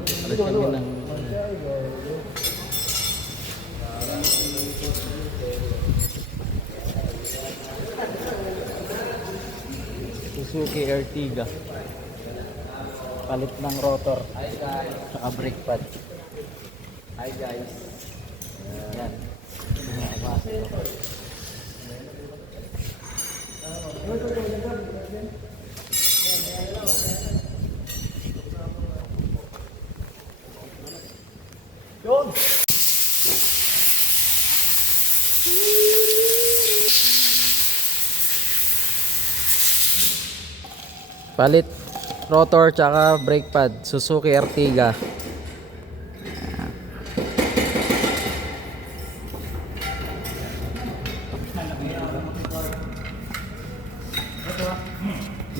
Para kami ng Suzuki Ertiga. Palit ng rotor. Saka brake pad. Hi guys. Yan. Yun! Palit rotor tsaka brake pad Suzuki Ertiga.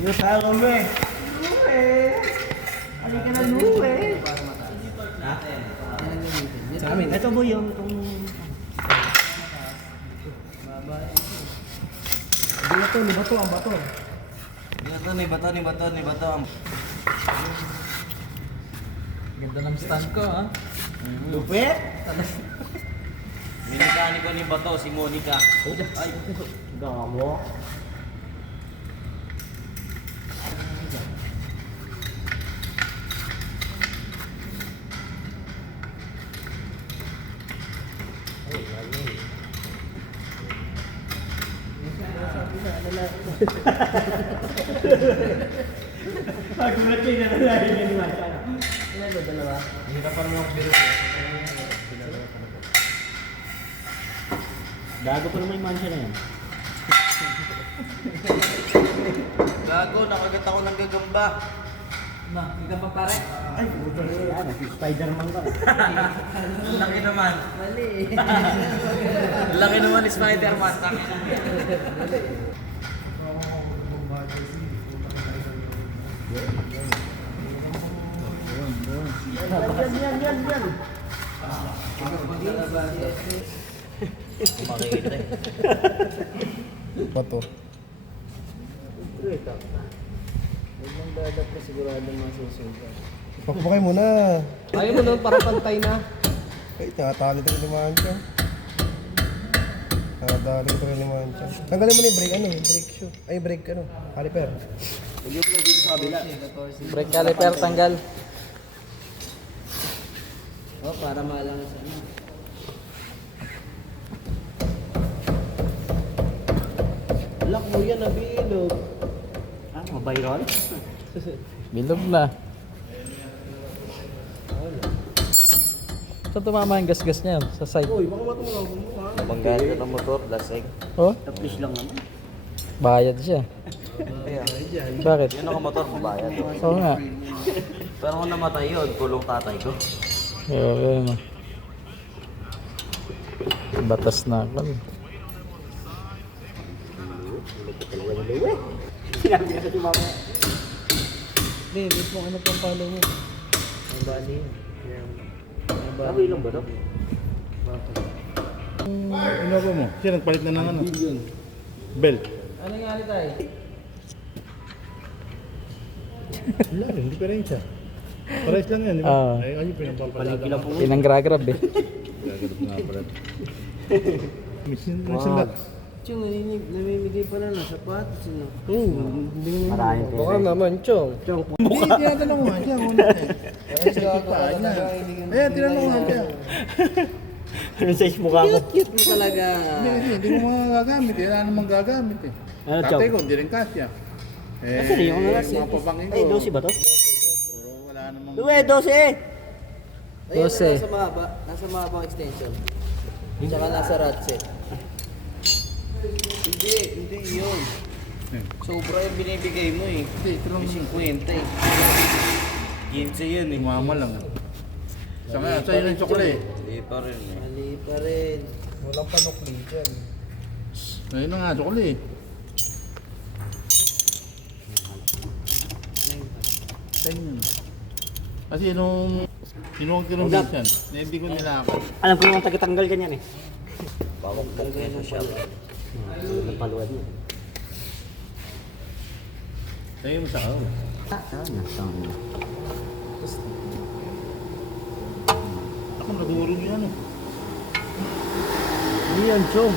Dito tayo kami. Nuwe! Halika na nuwe! Sa amin, ito mo yung itong... Ni bato ang bato. Ni bato. Ganda ng stand ko, ha? Lupit! Minikaniko ni Bato, si Monica. Ay, damo. Nagulat kayo na nalahin niya ni Masha. Ilan ba dalawa? Hindi ka parang ako biro. Gago pa naman yung Masha na yan. Gago, nakagat ako ng gagamba. Na, hindi pa pare. Ay, puto na yan. Spider-Man ka. Laki naman. Mali. Laki naman ni Spider-Man. Yan. Makikita eh. Bato. Huwag mong dadap ka siguradong masusunod. Pakpakay mo na. Ayaw mo naman para pantay na. Ay, nakatali ito ni Mancha. Nakatali ito ni Mancha. Tanggalin mo na yung brake, brake shoe. Ay, brake, caliper. Hindi ko na dito sa kabila. Brake caliper tanggal. Oh, para maalang sa ano. Lock mo yan, nabilog. Ah, mabayron? Bilog na. Saan tumama yung gas-gas niya? Sa side. Uy, baka matulog mo ha. Banggaan ka ng motor, lasing. Oh, Tapos lang naman. bayad siya. Kaya, Bakit? yun ako motor, bayad. Oo nga. Pero kung namatay yun, kulong tatay ko. Oo. Batas na ako. Sinabi ka sa mama. Hindi, wait mo ano pang palo mo. Ang bali. Sabi lang ba ito? Inova mo? Siya nagpalit na ng ano? Belt. Ano nangyari tayo? Wala rin, hindi pa rin siya. Pares lang yan, di ba? Ah. Ay, ayun, pinapapalala. Palagi lang po. Pinanggragrab eh. Gagalap nga pala. Minsan ba? Chong, namimigay pala ng sapatos. Maraming pera. Baka naman, Chong. Hindi, tinatanong ko nga siya. Eh, tinanong ko nga siya. Anong size mukha mo? Cute mo talaga. Hindi mo mga gagamit eh. Wala namang gagamit eh. Ano, Tatay Chong? ko, hindi rin kasya. Eh, Nasaan yung mga mga papangin ko. Ay, 12 ba to? Puro wala namang... Uwe, 12! Ayun, 12. Nasa mahaba extension. Tsaka nasa ratchet. Hindi yun. Sobra yung binibigay mo eh. Hindi, ito lang. May 50 eh. 15 yun eh. Umama lang. Sa'yo ng chocolate. Hindi pa rin eh. Mali pa rin. Walang panukli dyan. Ayun na nga, chocolate. Sa'yo yun. Kasi nung kinuha ko ng minsan, hindi ko nilakad. Alam ko naman tagatanggal ka niyan eh. Bawag talaga yun sa shop. Napaluan mo. Sa'yo mo sa ako. Nahulog yan eh. Hindi yan, chong.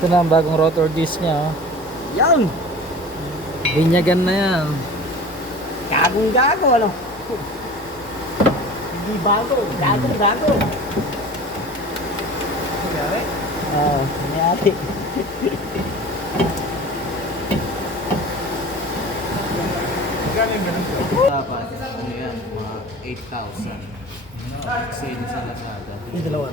Ito na ang bagong rotor disc niya. Oh. Yan! Binyagan na yan. Gagong-gago, ano? Hindi bago. Gagong-gago. Ni ate. Dapat, ano yan, mga 8,000. Sale sa Lazada. Yung dalawa.